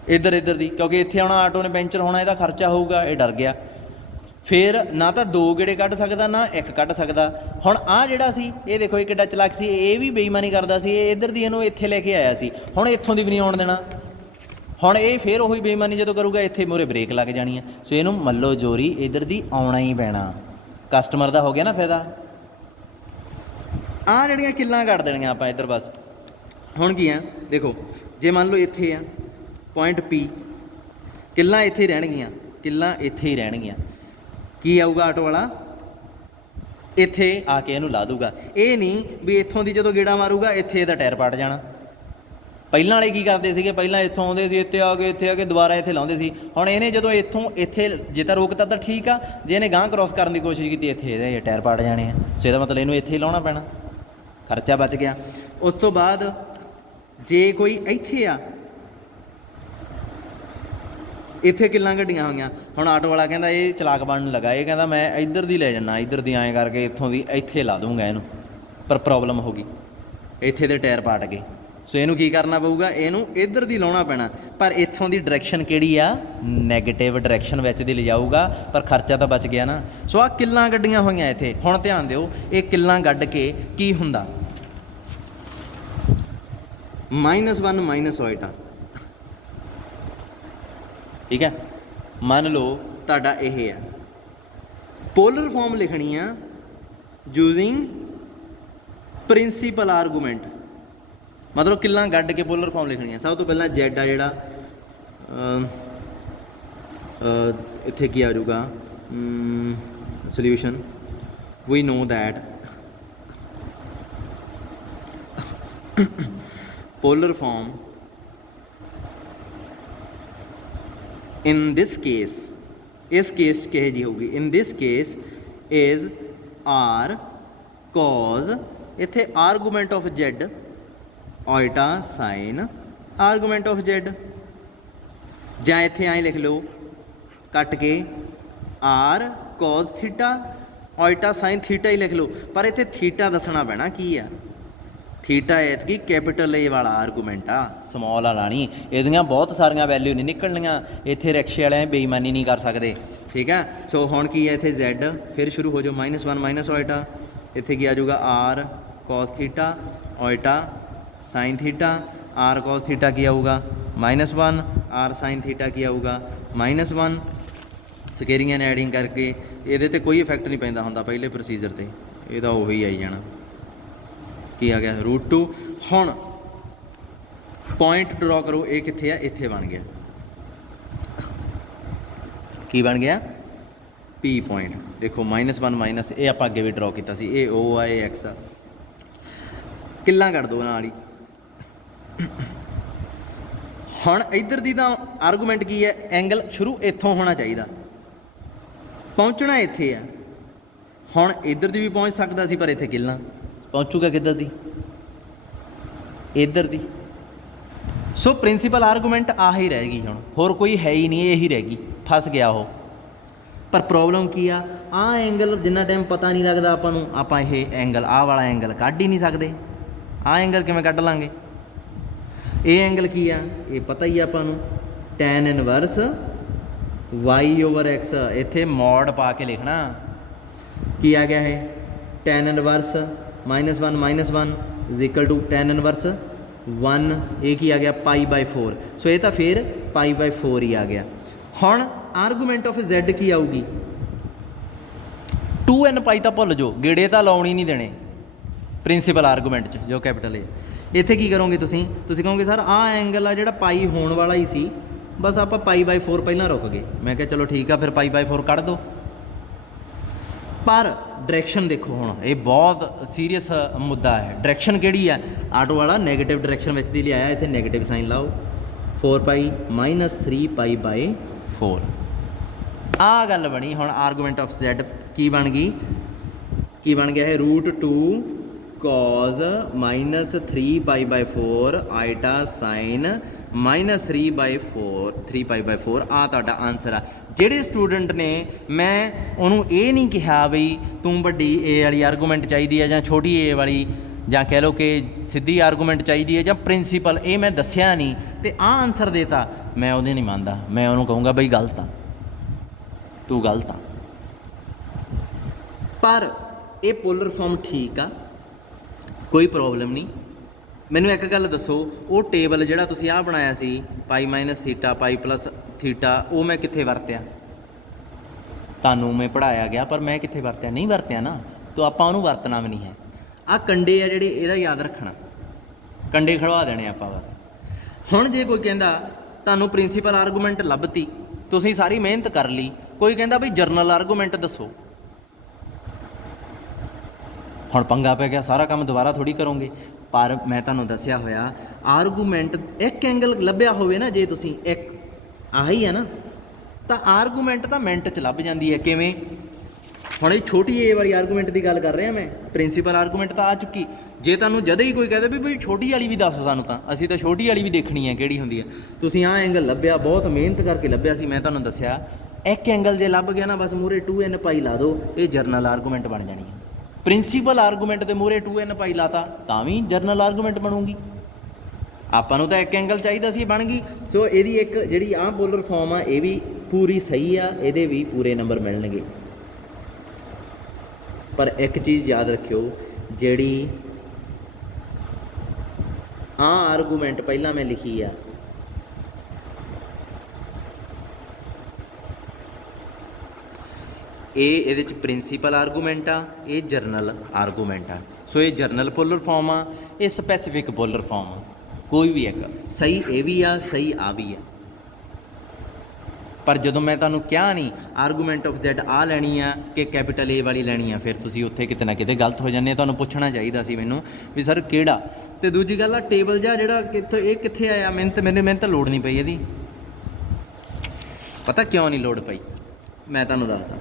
ਇੱਧਰ ਦੀ, ਕਿਉਂਕਿ ਇੱਥੇ ਆਉਣਾ ਆਟੋ ਨੇ ਪੈਂਚਰ ਹੋਣਾ, ਇਹਦਾ ਖਰਚਾ ਹੋਊਗਾ, ਇਹ ਡਰ ਗਿਆ। ਫਿਰ ਨਾ ਤਾਂ 2 ਗੇੜੇ ਕੱਢ ਸਕਦਾ, ਨਾ 1 ਕੱਢ ਸਕਦਾ। ਹੁਣ ਆਹ ਜਿਹੜਾ ਸੀ, ਇਹ ਦੇਖੋ ਇਹ ਕਿੱਡਾ ਚਲਾਕ ਸੀ, ਇਹ ਵੀ ਬੇਈਮਾਨੀ ਕਰਦਾ ਸੀ। ਇਹ ਇੱਧਰ ਦੀ ਇਹਨੂੰ ਇੱਥੇ ਲੈ ਕੇ ਆਇਆ ਸੀ, ਹੁਣ ਇੱਥੋਂ ਦੀ ਵੀ ਨਹੀਂ ਆਉਣ ਦੇਣਾ। ਹੁਣ ਇਹ ਫਿਰ ਉਹੀ ਬੇਈਮਾਨੀ ਜਦੋਂ ਕਰੂਗਾ, ਇੱਥੇ ਮੂਹਰੇ ਬ੍ਰੇਕ ਲੱਗ ਜਾਣੀ ਹੈ। ਸੋ ਇਹਨੂੰ ਮੱਲੋ ਜੋਰੀ ਇੱਧਰ ਦੀ ਆਉਣਾ ਹੀ ਪੈਣਾ। ਕਸਟਮਰ ਦਾ ਹੋ ਗਿਆ ਨਾ ਫਾਇਦਾ। ਆਹ ਜਿਹੜੀਆਂ ਕਿੱਲਾਂ ਕੱਢ ਦੇਣੀਆਂ ਆਪਾਂ ਇੱਧਰ ਬਸ। ਹੁਣ ਕੀ ਆ ਦੇਖੋ, ਜੇ ਮੰਨ ਲਓ ਇੱਥੇ ਆ ਪੁਆਇੰਟ P, ਕਿੱਲਾਂ ਇੱਥੇ ਹੀ ਰਹਿਣਗੀਆਂ, ਕਿੱਲਾਂ ਇੱਥੇ ਹੀ ਰਹਿਣਗੀਆਂ। ਕੀ ਆਊਗਾ ਆਟੋ ਵਾਲਾ? ਇੱਥੇ ਆ ਕੇ ਇਹਨੂੰ ਲਾ ਦੂਗਾ। ਇਹ ਨਹੀਂ ਵੀ ਇੱਥੋਂ ਦੀ ਜਦੋਂ ਗੇੜਾ ਮਾਰੂਗਾ ਇੱਥੇ ਇਹਦਾ ਟਾਇਰ ਪਾਟ ਜਾਣਾ। ਪਹਿਲਾਂ ਵਾਲੇ ਕੀ ਕਰਦੇ ਸੀਗੇ, ਪਹਿਲਾਂ ਇੱਥੋਂ ਆਉਂਦੇ ਸੀ, ਇੱਥੇ ਆ ਕੇ ਦੁਬਾਰਾ ਇੱਥੇ ਲਾਉਂਦੇ ਸੀ। ਹੁਣ ਇਹਨੇ ਜਦੋਂ ਇੱਥੋਂ ਇੱਥੇ ਜੇ ਤਾਂ ਰੋਕਤਾ ਤਾਂ ਠੀਕ ਆ, ਜੇ ਇਹਨੇ ਗਾਂਹ ਕ੍ਰੋਸ ਕਰਨ ਦੀ ਕੋਸ਼ਿਸ਼ ਕੀਤੀ, ਇੱਥੇ ਇਹਦੇ ਟਾਇਰ ਪਾਟ ਜਾਣੇ ਆ। ਸੋ ਇਹਦਾ ਮਤਲਬ ਇਹਨੂੰ ਇੱਥੇ ਹੀ ਲਾਉਣਾ ਪੈਣਾ, ਖਰਚਾ ਬਚ ਗਿਆ। ਉਸ ਤੋਂ ਬਾਅਦ ਜੇ ਕੋਈ ਇੱਥੇ ਆ, ਇੱਥੇ ਕਿੱਲਾਂ ਗੱਡੀਆਂ ਹੋਈਆਂ, ਹੁਣ ਆਟੋ ਵਾਲਾ ਕਹਿੰਦਾ ਇਹ ਚਲਾਕ ਬਣਨ ਲੱਗਾ, ਇਹ ਕਹਿੰਦਾ ਮੈਂ ਇੱਧਰ ਦੀ ਲੈ ਜਾਣਾ, ਇੱਧਰ ਦੀ ਐਂ ਕਰਕੇ ਇੱਥੋਂ ਦੀ ਇੱਥੇ ਲਾ ਦੂੰਗਾ ਇਹਨੂੰ, ਪਰ ਪ੍ਰੋਬਲਮ ਹੋ ਗਈ, ਇੱਥੇ ਦੇ ਟਾਇਰ ਪਾਟ ਗਏ। ਸੋ ਇਹਨੂੰ ਕੀ ਕਰਨਾ ਪਊਗਾ, ਇਹਨੂੰ ਇੱਧਰ ਦੀ ਲਾਉਣਾ ਪੈਣਾ। ਪਰ ਇੱਥੋਂ ਦੀ ਡਾਇਰੈਕਸ਼ਨ ਕਿਹੜੀ ਆ? ਨੈਗੇਟਿਵ ਡਾਇਰੈਕਸ਼ਨ ਵਿੱਚ ਦੀ ਲਿਜਾਊਗਾ, ਪਰ ਖਰਚਾ ਤਾਂ ਬਚ ਗਿਆ ਨਾ। ਸੋ ਆਹ ਕਿੱਲਾਂ ਗੱਡੀਆਂ ਹੋਈਆਂ ਇੱਥੇ। ਹੁਣ ਧਿਆਨ ਦਿਓ, ਇਹ ਕਿੱਲਾਂ ਗੱਡ ਕੇ ਕੀ ਹੁੰਦਾ? -1 ਮਾਈਨਸ ਓਇਟਾ, ਠੀਕ ਹੈ। ਮੰਨ ਲਓ ਤੁਹਾਡਾ ਇਹ ਆ, ਪੋਲਰ ਫਾਰਮ ਲਿਖਣੀ ਆ ਯੂਜ਼ਿੰਗ ਪ੍ਰਿੰਸੀਪਲ ਆਰਗੂਮੈਂਟ, ਮਤਲਬ ਕਿੱਲਾਂ ਗੱਡ ਕੇ ਪੋਲਰ ਫਾਰਮ ਲਿਖਣੀ ਆ। ਸਭ ਤੋਂ ਪਹਿਲਾਂ Z ਆ ਜਿਹੜਾ, ਇੱਥੇ ਕੀ ਆ ਜਾਊਗਾ solution, we know that polar form in this case, ਇਸ ਕੇਸ 'ਚ ਕਿਹੋ ਜਿਹੀ ਹੋਊਗੀ? in this case is r cos, ਇੱਥੇ argument of z, iota sine argument of z, ਜਾਂ ਇੱਥੇ ਐਂ ਲਿਖ ਲਓ ਕੱਟ ਕੇ r cos theta ਓਇਟਾ sine theta ਹੀ ਲਿਖ ਲਓ। ਪਰ ਇੱਥੇ ਥੀਟਾ ਦੱਸਣਾ ਪੈਣਾ ਕੀ ਆ। ਥੀਟਾ ਐਤਕੀ ਕੈਪੀਟਲ ਏ ਵਾਲਾ ਆਰਗੂਮੈਂਟ ਆ, ਸਮੋਲ ਵਾਲਾ ਨਹੀਂ। ਇਹਦੀਆਂ ਬਹੁਤ ਸਾਰੀਆਂ ਵੈਲਿਊ ਨਹੀਂ ਨਿਕਲਣੀਆਂ ਇੱਥੇ, ਰਿਕਸ਼ੇ ਵਾਲਿਆਂ ਬੇਈਮਾਨੀ ਨਹੀਂ ਕਰ ਸਕਦੇ, ਠੀਕ ਹੈ। ਸੋ ਹੁਣ ਕੀ ਹੈ ਇੱਥੇ Z, ਫਿਰ ਸ਼ੁਰੂ ਹੋ ਜਾਓ -1 ਮਾਈਨਸ ਓਇਟਾ, ਇੱਥੇ ਕੀ ਆ ਜਾਊਗਾ r cos theta ਓਇਟਾ sine theta, r cos theta ਕੀ ਆਊਗਾ -1, r ਸਾਈਨ ਥੀਟਾ ਕੀ ਆਊਗਾ -1। ਸਕੇਰੀਆਂ ਨੇ ਐਡਿੰਗ ਕਰਕੇ ਇਹਦੇ 'ਤੇ ਕੋਈ ਇਫੈਕਟ ਨਹੀਂ ਪੈਂਦਾ ਹੁੰਦਾ ਪਹਿਲੇ ਪ੍ਰੋਸੀਜਰ 'ਤੇ, ਇਹਦਾ ਉਹੀ ਆਈ ਜਾਣਾ। ਕੀ ਆ ਗਿਆ √2। ਹੁਣ ਪੁਆਇੰਟ ਡਰਾ ਕਰੋ, ਇਹ ਕਿੱਥੇ ਆ? ਇੱਥੇ ਬਣ ਗਿਆ। ਕੀ ਬਣ ਗਿਆ? P पॉइंट देखो -1 माइनस ये आप अगे भी ड्रॉ किया सी, ये O आ, ये X आ, किल्ला कर दो नाल ही। हुण इधर दी तां आर्गूमेंट की है, एंगल शुरू इत्थों होना चाहिए, पहुँचना इत्थे आ। हुण इधर दी भी पहुँच सकदा सी, पर इत्थे किल्ला पहुँचूगा किधर दी, इधर दी। सो प्रिंसीपल आर्गूमेंट आ ही रहेगी, हुण होर कोई है ही नहीं, यही रहेगी, फस गया हो। पर प्रॉब्लम की आ एंगल जिन्ना टाइम पता नहीं लगता आपां नूं, आपां ये एंगल आ वाला एंगल कढ ही नहीं सकते। आ एंगल किवें कढ लांगे? ये एंगल की आ, ये पता ही आपां नूं, टैन इनवर्स y/x, इत्थे मॉड पा के लिखना की आ गया है, tan inverse -1 is equal to tan inverse 1, ये की आ गया π/4। सो ये तो फिर π/4 ही आ गया। हुण आर्गूमेंट ऑफ Z की आऊगी, 2n तो भुल जाओ, गेड़े तो लाउणी नहीं देने प्रिंसीपल आर्गूमेंट च जो कैपिटल ए। इत्थे की करोगे तुसीं कहोगे सर आ एंगल आ जिहड़ा पाई होने वाला ही सी, बस आप π/4 पहलां रुक गए। मैं क्या चलो ठीक है, फिर π/4 कढ़ दो। पर डायरैक्शन देखो, हुण ये बहुत सीरीयस मुद्दा है। डायरैक्शन किहड़ी है? आटो वाला नैगेटिव डायरैक्शन विच दी लिआया, इत्थे नैगेटिव साइन लाओ, 4π - 3π/4 आ गल बनी। हुण आर्गूमेंट ऑफ Z की बन गई, की बन गया है √2 cos -3π/4 आइटा साइन -3π/4 आ तुहाडा आंसर आ। ਜਿਹੜੇ स्टूडेंट ने मैं उन्होंने ये नहीं कहा बई तू वड्डी ए वाली आर्गूमेंट चाहिए है जां छोटी ए वाली, जां कह लो कि सीधी आर्गूमेंट चाहिए है जां प्रिंसीपल, ये मैं दस्सिया नहीं तो आ आंसर देता, मैं उहदे नहीं मानता। मैं उन्होंने कहूँगा बई गलत आ, तू गलत आ। पर ये पोलर फॉर्म ठीक आ, कोई प्रॉब्लम नहीं। मैनू एक गल दसो, वो टेबल जिहड़ा तुसीं आ बनाया सी π - θ π + θ, वो मैं कित्थे वरत्या? तुहानूं मैं पढ़ाया गया, पर मैं कित्थे वरत्या? नहीं वरत्या ना, तो आपां उहनूं वरतना भी नहीं है। आ कंडे आ जिहड़े, इहदा याद रखना, कंडे खड़वा देने आपां बस। हुण जे कोई कहंदा तुहानूं प्रिंसीपल आर्गूमेंट लभती, तुसीं सारी मेहनत कर ली, कोई कहंदा बई जरनल आर्गूमेंट दसो, हुण पंगा पै गया, सारा काम दोबारा थोड़ी करोगे। पर मैं तुहानूं दस्सिया होया आर्गूमेंट एक एंगल लभ्या होवे ना, जे तुसीं एक आही है ना, तो आर्गूमेंट तो मिनट च लभ जाती है। किवें? हुण ये छोटी ए वाली आर्गूमेंट की गल कर रहे हैं मैं, प्रिंसीपल आर्गूमेंट तो आ चुकी। जे तुहानूं जदों ही कोई कहदे भी बई छोटी वाली भी दस सानूं, तां असीं तां छोटी वाली भी देखनी है किहड़ी हुंदी है। तुसीं आ एंगल लभ्या, बहुत मेहनत करके लभ्या सी, मैं तुहानूं दस्सिया एक एंगल जे लभ गया ना, बस मूहरे 2n पाई ला दो, ये जरनल आर्गूमेंट बन जानी है। प्रिंसीपल आर्गूमेंट के मूहरे 2n पाई लाता तां भी जरनल आर्गूमेंट बनूगी। आपां नूं तां एक एंगल चाहिए सी, बन गई। सो इहदी एक जिहड़ी आ पोलर फॉर्म आ, ये भी पूरी सही आ, इहदे भी पूरे नंबर मिलणगे। पर एक चीज़ याद रखियो, जिहड़ी आ आर्गूमेंट पहलां मैं लिखी आ, ये प्रिंसीपल आर्गूमेंट आ, ये जरनल आर्गूमेंट आ। सो ये जरनल पोलर फॉर्म आ, ये स्पैसीफिक पोलर फॉर्म आ, कोई भी एक सही ये भी आ, सही आ भी आ। पर जदों मैं तुहानूं क्या नहीं आर्गूमेंट ऑफ Z आ लैनी आ कि कैपिटल ए वाली लैनी आ, फिर तुसीं उत्थे किते ना किते गलत हो जाने। तुहानूं पुछना चाहिए सी मैनूं भी सर किहड़ा। ते दूजी गल आ टेबल जिहड़ा कित्थे आया, मैनूं मिहनत लोड़ नहीं पई इहदी। पता क्यों नहीं लोड़ पई? मैं तुहानूं दसदा,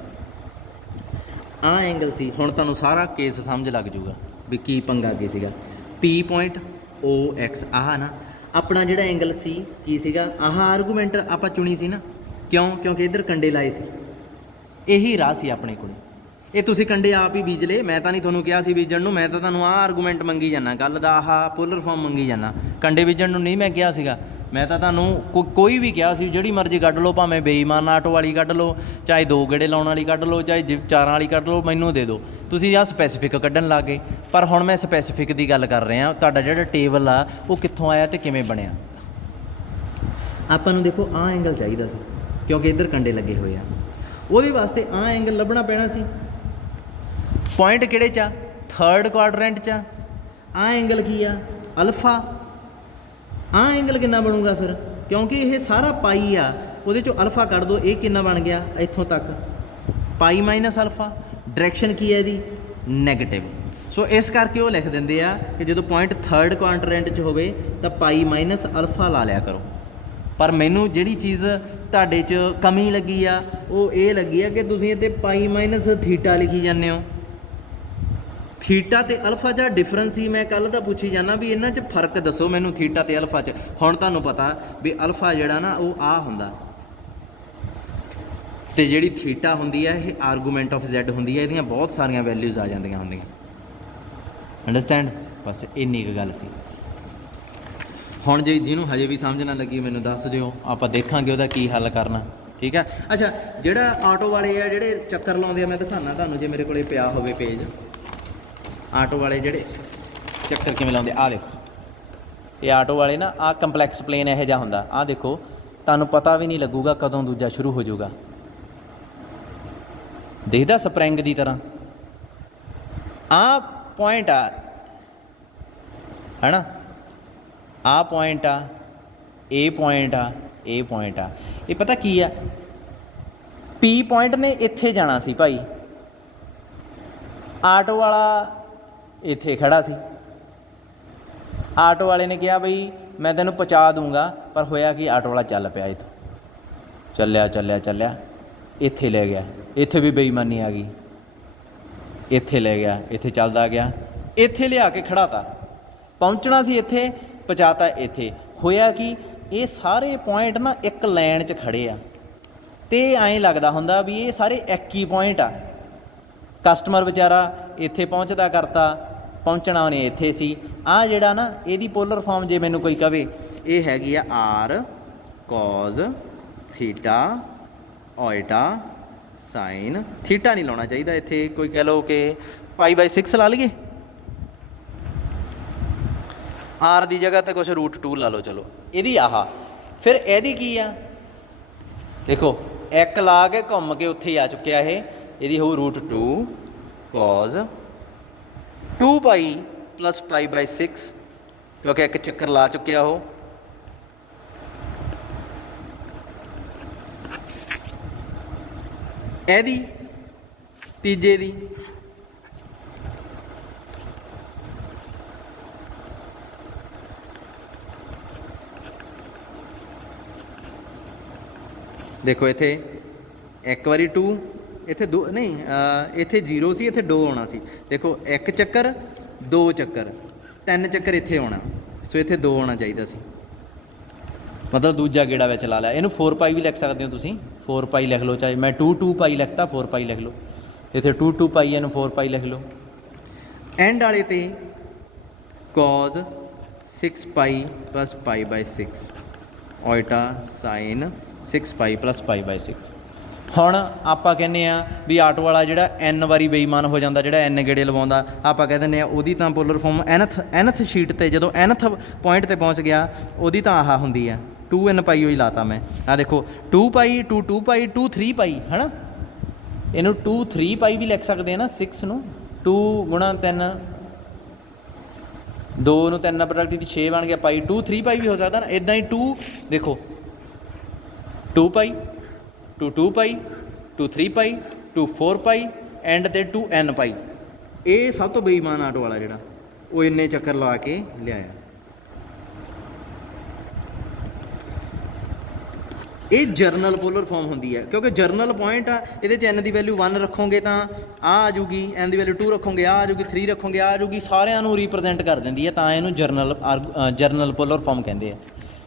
आ एंगल सी, हुण तुहानूं सारा केस समझ लग जूगा भी की पंगा की सीगा। P पॉइंट OX आह ना अपना जिहड़ा एंगल सी की सीगा, आह आर्गूमेंट आपां चुनी सी ना, क्यों? क्योंकि इधर कंडे लाए सी, यही राह सी अपने कोल। ये तुसीं कंडे आप ही बीज ले, मैं तो नहीं तुहानूं कहा सी बीजण नूं, मैं तो तुहानूं आ आर्गूमेंट मंगी जाना, गल दा आह पोलर फॉर्म मंगी जाना, कंडे बीजण नूं नहीं मैं कहा सीगा। मैं तो तुहानूं कोई भी कहा सी जिहड़ी मर्जी कढ लो, भावें बेईमान आटो वाली कढ लो, चाहे 2 गेड़े लाउण वाली कढ लो, चाहे 4 वाली कढ लो, मैनूं दे दो। तुसीं आ स्पैसीफिक कढण लग गए। पर हुण मैं स्पैसीफिक की गल कर रहा, तुहाडा जिहड़ा टेबल आ वो कित्थों आया ते किवें बणिया। आपां नूं देखो आ एंगल चाहिदा सी, क्योंकि इधर कंडे लगे हुए आ, ਉਹਦੇ वास्ते आ एंगल ਲੱਭਣਾ ਪੈਣਾ ਸੀ। पॉइंट ਕਿਹੜੇ 'ਚ ਆ? 3rd ਕੁਆਡਰੈਂਟ 'ਚ ਆ। एंगल की आ? अल्फा। एंगल कितना बनूगा फिर? क्योंकि ये सारा पाई आ, ਉਹਦੇ 'ਚੋਂ अल्फा ਕੱਢ दो, ये कितना बन गया इत्थों तक ਪਾਈ ਮਾਈਨਸ ਅਲਫਾ, ਡਾਇਰੈਕਸ਼ਨ ਕੀ ਹੈ ਇਹਦੀ ਨੈਗੇਟਿਵ। ਸੋ ਇਸ ਕਰਕੇ ਉਹ ਲਿਖ ਦਿੰਦੇ ਆ ਕਿ ਜਦੋਂ ਪੁਆਇੰਟ ਥਰਡ ਕੁਆਡਰੈਂਟ 'ਚ ਹੋਵੇ ਤਾਂ ਪਾਈ ਮਾਈਨਸ ਅਲਫਾ ਲਾ ਲਿਆ ਕਰੋ। ਪਰ ਮੈਨੂੰ ਜਿਹੜੀ ਚੀਜ਼ ਤੁਹਾਡੇ 'ਚ ਕਮੀ ਲੱਗੀ ਆ ਉਹ ਇਹ ਲੱਗੀ ਆ ਕਿ ਤੁਸੀਂ ਇੱਥੇ ਪਾਈ ਮਾਈਨਸ ਥੀਟਾ ਲਿਖੀ ਜਾਂਦੇ ਹੋ। ਥੀਟਾ ਤੇ ਅਲਫਾ 'ਚ ਡਿਫਰੈਂਸ ਹੀ ਮੈਂ ਕੱਲ੍ਹ ਦਾ ਪੁੱਛੀ ਜਾਂਦਾ ਵੀ ਇਹਨਾਂ 'ਚ ਫਰਕ ਦੱਸੋ ਮੈਨੂੰ ਥੀਟਾ ਤੇ ਅਲਫਾ 'ਚ। ਹੁਣ ਤੁਹਾਨੂੰ ਪਤਾ ਵੀ ਅਲਫਾ ਜਿਹੜਾ ਨਾ ਉਹ ਆ ਹੁੰਦਾ ਤੇ ਜਿਹੜੀ ਥੀਟਾ ਹੁੰਦੀ ਹੈ ਇਹ ਆਰਗੂਮੈਂਟ ਆਫ ਜ਼ੈਡ ਹੁੰਦੀ ਹੈ, ਇਹਦੀਆਂ ਬਹੁਤ ਸਾਰੀਆਂ ਵੈਲਿਊਜ਼ ਆ ਜਾਂਦੀਆਂ ਹੁੰਦੀਆਂ। ਅੰਡਰਸਟੈਂਡ? ਬਸ ਇੰਨੀ ਕੁ ਗੱਲ ਸੀ। ਹੁਣ ਜੇ ਜਿਹਨੂੰ ਹਜੇ ਵੀ ਸਮਝ ਨਾ ਲੱਗੀ ਮੈਨੂੰ ਦੱਸ ਦਿਓ, ਆਪਾਂ ਦੇਖਾਂਗੇ ਉਹਦਾ ਕੀ ਹੱਲ ਕਰਨਾ। ਠੀਕ ਹੈ। ਅੱਛਾ, ਜਿਹੜਾ ਆਟੋ ਵਾਲੇ ਆ ਜਿਹੜੇ ਚੱਕਰ ਲਾਉਂਦੇ ਆ, ਮੈਂ ਦਿਖਾਉਣਾ ਤੁਹਾਨੂੰ ਜੇ ਮੇਰੇ ਕੋਲੇ ਪਿਆ ਹੋਵੇ ਪੇਜ। ਆਟੋ ਵਾਲੇ ਜਿਹੜੇ ਚੱਕਰ ਕਿਵੇਂ ਲਾਉਂਦੇ, ਆਹ ਦੇਖੋ। ਇਹ ਆਟੋ ਵਾਲੇ ਨਾ ਆਹ ਕੰਪਲੈਕਸ ਪਲੇਨ ਇਹੋ ਜਿਹਾ ਹੁੰਦਾ। ਆਹ ਦੇਖੋ, ਤੁਹਾਨੂੰ ਪਤਾ ਵੀ ਨਹੀਂ ਲੱਗੂਗਾ ਕਦੋਂ ਦੂਜਾ ਸ਼ੁਰੂ ਹੋ ਜਾਊਗਾ। ਦੇਖਦਾ ਸਪਰਿੰਗ ਦੀ ਤਰ੍ਹਾਂ। ਆਹ ਪੁਆਇੰਟ ਆ ਹੈ ਨਾ, ਆਹ ਪੁਆਇੰਟ ਆ, ਇਹ ਪੁਆਇੰਟ ਆ, ਇਹ ਪੁਆਇੰਟ ਆ। ਇਹ ਪਤਾ ਕੀ ਆ, ਪੀ ਪੁਆਇੰਟ ਨੇ ਇੱਥੇ ਜਾਣਾ ਸੀ ਭਾਈ, ਆਟੋ ਵਾਲਾ ਇੱਥੇ ਖੜਾ ਸੀ। ਆਟੋ ਵਾਲੇ ਨੇ ਕਿਹਾ ਬਈ ਮੈਂ ਤੈਨੂੰ ਪਹੁੰਚਾ ਦੂੰਗਾ, ਪਰ ਹੋਇਆ ਕਿ ਆਟੋ ਵਾਲਾ ਚੱਲ ਪਿਆ, ਇੱਥੋਂ ਚੱਲਿਆ ਚੱਲਿਆ ਚੱਲਿਆ ਇੱਥੇ ਲੈ ਗਿਆ। ਇੱਥੇ ਵੀ ਬੇਈਮਾਨੀ ਆ ਗਈ, ਇੱਥੇ ਲੈ ਗਿਆ, ਇੱਥੇ ਚੱਲਦਾ ਗਿਆ, ਇੱਥੇ ਲਿਆ ਕੇ ਖੜਾਤਾ। ਪਹੁੰਚਣਾ ਸੀ ਇੱਥੇ, ਪਹੁੰਚਾਤਾ ਇੱਥੇ। ਹੋਇਆ ਕਿ ਇਹ ਸਾਰੇ ਪੁਆਇੰਟ ਨਾ ਇੱਕ ਲਾਈਨ 'ਚ ਖੜੇ ਆ ਅਤੇ ਐਂ ਲੱਗਦਾ ਹੁੰਦਾ ਵੀ ਇਹ ਸਾਰੇ ਇੱਕ ਹੀ ਪੁਆਇੰਟ ਆ। ਕਸਟਮਰ ਵਿਚਾਰਾ ਇੱਥੇ ਪਹੁੰਚਦਾ ਕਰਤਾ, ਪਹੁੰਚਣਾ ਉਹਨੇ ਇੱਥੇ ਸੀ। ਆਹ ਜਿਹੜਾ ਨਾ ਇਹਦੀ ਪੋਲਰ ਫਾਰਮ ਜੇ ਮੈਨੂੰ ਕੋਈ ਕਵੇ, ਇਹ ਹੈਗੀ ਆ R cos theta ਓਇਟਾ sine. Theta ਨਹੀਂ ਲਾਉਣਾ ਚਾਹੀਦਾ ਇੱਥੇ, ਕੋਈ ਕਹਿ ਲਓ ਕਿ π/6 ਲਾ ਲਈਏ। ਆਰ ਦੀ ਜਗ੍ਹਾ 'ਤੇ ਕੁਛ √2 ਲਾ ਲਓ। ਚਲੋ ਇਹਦੀ ਆਹ, ਫਿਰ ਇਹਦੀ ਕੀ ਆ ਦੇਖੋ, ਇੱਕ ਲਾ ਕੇ ਘੁੰਮ ਕੇ ਉੱਥੇ ਹੀ ਆ ਚੁੱਕਿਆ ਇਹ। ਇਹਦੀ ਹੋਊ √2 ਕੋਜ਼ 2π + π/6, ਕਿਉਂਕਿ ਇੱਕ ਚੱਕਰ ਲਾ ਚੁੱਕਿਆ ਉਹ। ਇਹਦੀ ਤੀਜੇ ਦੀ ਦੇਖੋ, ਇੱਥੇ ਇੱਕ ਵਾਰੀ 2, ਇੱਥੇ 2 ਨਹੀਂ, ਇੱਥੇ 0 ਸੀ, ਇੱਥੇ 2 ਆਉਣਾ ਸੀ। ਦੇਖੋ, ਇੱਕ ਚੱਕਰ, 2 ਚੱਕਰ, 3 ਚੱਕਰ ਇੱਥੇ ਆਉਣਾ। ਸੋ ਇੱਥੇ 2 ਆਉਣਾ ਚਾਹੀਦਾ ਸੀ, ਮਤਲਬ ਦੂਜਾ ਗੇੜਾ ਵਿੱਚ ਲਾ ਲਿਆ। ਇਹਨੂੰ 4π ਵੀ ਲਿਖ ਸਕਦੇ ਹੋ ਤੁਸੀਂ, 4π ਲਿਖ ਲਓ। ਚਾਹੇ ਮੈਂ 2π ਲਿਖਤਾ, 4π ਲਿਖ ਲਓ। ਇੱਥੇ 2π, ਇਹਨੂੰ 4π ਲਿਖ ਲਓ। ਐਂਡ ਵਾਲੇ 'ਤੇ ਕੋਜ਼ 6π + π/6 ਓਇਟਾ ਸਾਈਨ 6π + π/6। ਹੁਣ ਆਪਾਂ ਕਹਿੰਦੇ ਆ ਵੀ ਆਟੋ ਵਾਲਾ ਜਿਹੜਾ n ਵਾਰੀ ਬੇਈਮਾਨ ਹੋ ਜਾਂਦਾ, ਜਿਹੜਾ n ਗੇੜੇ ਲਵਾਉਂਦਾ, ਆਪਾਂ ਕਹਿ ਦਿੰਦੇ ਆ ਉਹਦੀ ਤਾਂ ਪੋਲਰ ਫਾਰਮ nth ਸ਼ੀਟ 'ਤੇ ਜਦੋਂ nth ਪੁਆਇੰਟ 'ਤੇ ਪਹੁੰਚ ਗਿਆ ਉਹਦੀ ਤਾਂ ਆਹ ਹੁੰਦੀ ਆ 2nπ ਹੀ ਲਾਤਾ ਮੈਂ। ਆਹ ਦੇਖੋ 2π 2π 2-3π ਹੈ ਨਾ, ਇਹਨੂੰ 2-3π ਵੀ ਲਿਖ ਸਕਦੇ ਆ ਨਾ। 6 ਨੂੰ 2 × 3, 2 ਨੂੰ 3 ਪ੍ਰੋਡਕਟ 6 ਬਣ ਗਿਆ, ਪਾਈ 2-3π ਵੀ ਹੋ ਸਕਦਾ ਨਾ। ਇੱਦਾਂ ਹੀ 2 ਦੇਖੋ 2π 2-2π 2-3π 2-4π ਐਂਡ ਤੇ 2nπ। ਇਹ ਸਭ ਤੋਂ ਬੇਈਮਾਨ ਆਟੋ ਵਾਲਾ ਜਿਹੜਾ ਉਹ ਇੰਨੇ ਚੱਕਰ ਲਾ ਕੇ ਲਿਆਇਆ। ਇਹ ਜਰਨਲ ਪੋਲਰ ਫਾਰਮ ਹੁੰਦੀ ਹੈ, ਕਿਉਂਕਿ ਜਰਨਲ ਪੁਆਇੰਟ ਆ। ਇਹਦੇ 'ਚ n ਦੀ ਵੈਲਿਊ 1 ਰੱਖੋਗੇ ਤਾਂ ਆ ਜੂਗੀ, n ਦੀ ਵੈਲਿਊ 2 ਰੱਖੋਗੇ ਆ ਜੂਗੀ, 3 ਰੱਖੋਗੇ ਆ ਜੂਗੀ, ਸਾਰਿਆਂ ਨੂੰ ਰੀਪ੍ਰਜੈਂਟ ਕਰ ਦਿੰਦੀ ਹੈ। ਤਾਂ ਇਹਨੂੰ ਜਰਨਲ ਪੋਲਰ ਫਾਰਮ ਕਹਿੰਦੇ ਆ।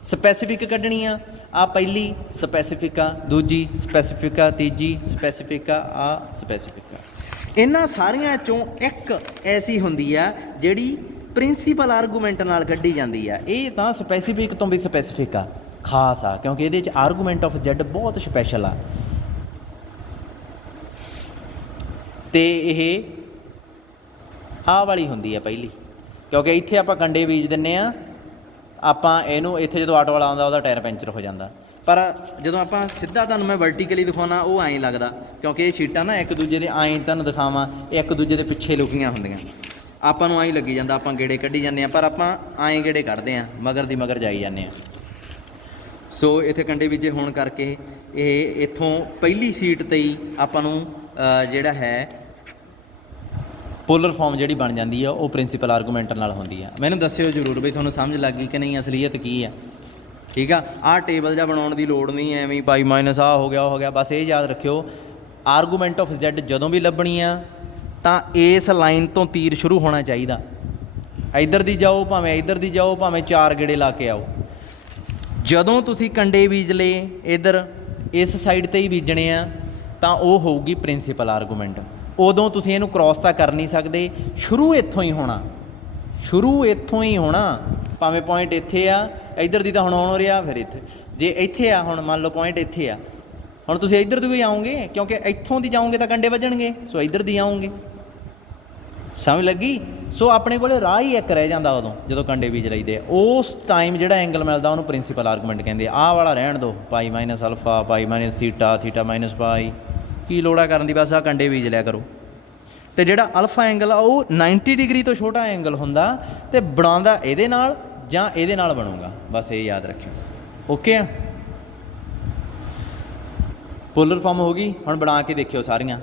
ਸਪੈਸੀਫਿਕ ਕੱਢਣੀ ਆ, ਆ ਪਹਿਲੀ ਸਪੈਸੀਫਿਕ ਆ, ਦੂਜੀ ਸਪੈਸੀਫਿਕ ਆ, ਤੀਜੀ ਸਪੈਸੀਫਿਕ ਆ ਸਪੈਸੀਫਿਕ ਆ। ਇਹਨਾਂ ਸਾਰੀਆਂ 'ਚੋਂ ਇੱਕ ਐਸੀ ਹੁੰਦੀ ਆ ਜਿਹੜੀ ਪ੍ਰਿੰਸੀਪਲ ਆਰਗੂਮੈਂਟ ਨਾਲ ਕੱਢੀ ਜਾਂਦੀ ਆ। ਇਹ ਤਾਂ ਸਪੈਸੀਫਿਕ ਤੋਂ ਵੀ ਸਪੈਸੀਫਿਕ ਆ, ਖਾਸ ਆ, ਕਿਉਂਕਿ ਇਹਦੇ 'ਚ ਆਰਗੂਮੈਂਟ ਆਫ ਜ਼ੈਡ ਬਹੁਤ ਸਪੈਸ਼ਲ ਆ। ਅਤੇ ਇਹ ਆਹ ਵਾਲੀ ਹੁੰਦੀ ਆ ਪਹਿਲੀ, ਕਿਉਂਕਿ ਇੱਥੇ ਆਪਾਂ ਕੰਡੇ ਬੀਜ ਦਿੰਦੇ ਹਾਂ। ਆਪਾਂ ਇਹਨੂੰ ਇੱਥੇ ਜਦੋਂ ਆਟੋ ਵਾਲਾ ਆਉਂਦਾ ਉਹਦਾ ਟਾਇਰ ਪੈਂਚਰ ਹੋ ਜਾਂਦਾ, ਪਰ ਜਦੋਂ ਆਪਾਂ ਸਿੱਧਾ ਤੁਹਾਨੂੰ ਮੈਂ ਵਰਟੀਕਲੀ ਦਿਖਾਉਣਾ ਉਹ ਐਂ ਲੱਗਦਾ, ਕਿਉਂਕਿ ਇਹ ਸ਼ੀਟਾਂ ਨਾ ਇੱਕ ਦੂਜੇ ਦੇ ਐਂ ਤੁਹਾਨੂੰ ਦਿਖਾਵਾਂ, ਇੱਕ ਦੂਜੇ ਦੇ ਪਿੱਛੇ ਲੁਕੀਆਂ ਹੁੰਦੀਆਂ। ਆਪਾਂ ਨੂੰ ਐਂ ਲੱਗੀ ਜਾਂਦਾ, ਆਪਾਂ ਗੇੜੇ ਕੱਢੀ ਜਾਂਦੇ ਹਾਂ, ਪਰ ਆਪਾਂ ਐਂ ਗੇੜੇ ਕੱਢਦੇ ਹਾਂ, ਮਗਰ ਦੀ ਮਗਰ ਜਾਈ ਜਾਂਦੇ ਹਾਂ। ਸੋ ਇੱਥੇ ਕੰਡੇ ਬੀਜੇ ਹੋਣ ਕਰਕੇ ਇਹ ਇੱਥੋਂ ਪਹਿਲੀ ਸੀਟ 'ਤੇ ਹੀ ਆਪਾਂ ਨੂੰ ਜਿਹੜਾ ਹੈ ਪੋਲਰ ਫਾਰਮ ਜਿਹੜੀ ਬਣ ਜਾਂਦੀ ਆ ਉਹ ਪ੍ਰਿੰਸੀਪਲ ਆਰਗੂਮੈਂਟ ਨਾਲ ਹੁੰਦੀ ਆ। ਮੈਨੂੰ ਦੱਸਿਓ ਜ਼ਰੂਰ ਬਈ ਤੁਹਾਨੂੰ ਸਮਝ ਲੱਗ ਗਈ ਕਿ ਨਹੀਂ, ਅਸਲੀਅਤ ਕੀ ਆ। ਠੀਕ ਆ, ਆਹ ਟੇਬਲ ਜਿਹਾ ਬਣਾਉਣ ਦੀ ਲੋੜ ਨਹੀਂ, ਐਵੇਂ ਹੀ ਪਾਈ ਮਾਈਨਸ ਆ ਹੋ ਗਿਆ ਉਹ ਹੋ ਗਿਆ। ਬਸ ਇਹ ਯਾਦ ਰੱਖਿਓ, ਆਰਗੂਮੈਂਟ ਆਫ Z ਜਦੋਂ ਵੀ ਲੱਭਣੀ ਆ ਤਾਂ ਇਸ ਲਾਈਨ ਤੋਂ ਤੀਰ ਸ਼ੁਰੂ ਹੋਣਾ ਚਾਹੀਦਾ। ਇੱਧਰ ਦੀ ਜਾਓ ਭਾਵੇਂ ਇੱਧਰ ਦੀ ਜਾਓ, ਭਾਵੇਂ 4 ਗੇੜੇ ਲਾ ਕੇ ਆਓ। ਜਦੋਂ ਤੁਸੀਂ ਕੰਡੇ ਬੀਜ ਲਏ ਇੱਧਰ ਇਸ ਸਾਈਡ ਤੇ ਹੀ ਬੀਜਣੇ ਆ ਤਾਂ ਉਹ ਹੋਊਗੀ ਪ੍ਰਿੰਸੀਪਲ ਆਰਗੂਮੈਂਟ। ਉਦੋਂ ਤੁਸੀਂ ਇਹਨੂੰ ਕ੍ਰੋਸ ਤਾਂ ਕਰ ਨਹੀਂ ਸਕਦੇ, ਸ਼ੁਰੂ ਇੱਥੋਂ ਹੀ ਹੋਣਾ, ਸ਼ੁਰੂ ਇੱਥੋਂ ਹੀ ਹੋਣਾ। ਭਾਵੇਂ ਪੁਆਇੰਟ ਇੱਥੇ ਆ, ਇੱਧਰ ਦੀ ਤਾਂ ਹੁਣ ਹੋ ਰਿਹਾ, ਫਿਰ ਇੱਥੇ ਜੇ ਇੱਥੇ ਆ, ਹੁਣ ਮੰਨ ਲਓ ਪੁਆਇੰਟ ਇੱਥੇ ਆ, ਹੁਣ ਤੁਸੀਂ ਇੱਧਰ ਦੀ ਕੋਈ ਆਉਂਗੇ ਕਿਉਂਕਿ ਇੱਥੋਂ ਦੀ ਜਾਓਗੇ ਤਾਂ ਕੰਡੇ ਵੱਜਣਗੇ, ਸੋ ਇੱਧਰ ਦੀ ਆਉਂਗੇ। ਸਮਝ ਲੱਗੀ? ਸੋ ਆਪਣੇ ਕੋਲ ਰਾਹ ਹੀ ਇੱਕ ਰਹਿ ਜਾਂਦਾ ਉਦੋਂ ਜਦੋਂ ਕੰਡੇ ਬੀਜ ਲਈਦੇ ਆ। ਉਸ ਟਾਈਮ ਜਿਹੜਾ ਐਂਗਲ ਮਿਲਦਾ ਉਹਨੂੰ ਪ੍ਰਿੰਸੀਪਲ ਆਰਗੂਮੈਂਟ ਕਹਿੰਦੇ ਆ। ਆਹ ਵਾਲਾ ਰਹਿਣ ਦਿਓ, ਪਾਈ ਮਾਈਨਸ ਅਲਫਾ, ਪਾਈ ਮਾਈਨਸ ਥੀਟਾ, ਥੀਟਾ ਮਾਈਨਸ ਪਾਈ, ਕੀ ਲੋੜਾ ਕਰਨ ਦੀ, ਬਸ ਆਹ ਕੰਡੇ ਬੀਜ ਲਿਆ ਕਰੋ। ਅਤੇ ਜਿਹੜਾ ਅਲਫਾ ਐਂਗਲ ਆ ਉਹ 90 ਡਿਗਰੀ ਤੋਂ ਛੋਟਾ ਐਂਗਲ ਹੁੰਦਾ ਅਤੇ ਬਣਾਉਂਦਾ ਇਹਦੇ ਨਾਲ ਜਾਂ ਇਹਦੇ ਨਾਲ ਬਣੂਗਾ, ਬਸ ਇਹ ਯਾਦ ਰੱਖਿਓ। ਓਕੇ ਆ, ਪੋਲਰ ਫਾਰਮ ਹੋ ਗਈ। ਹੁਣ ਬਣਾ ਕੇ ਦੇਖਿਓ ਸਾਰੀਆਂ।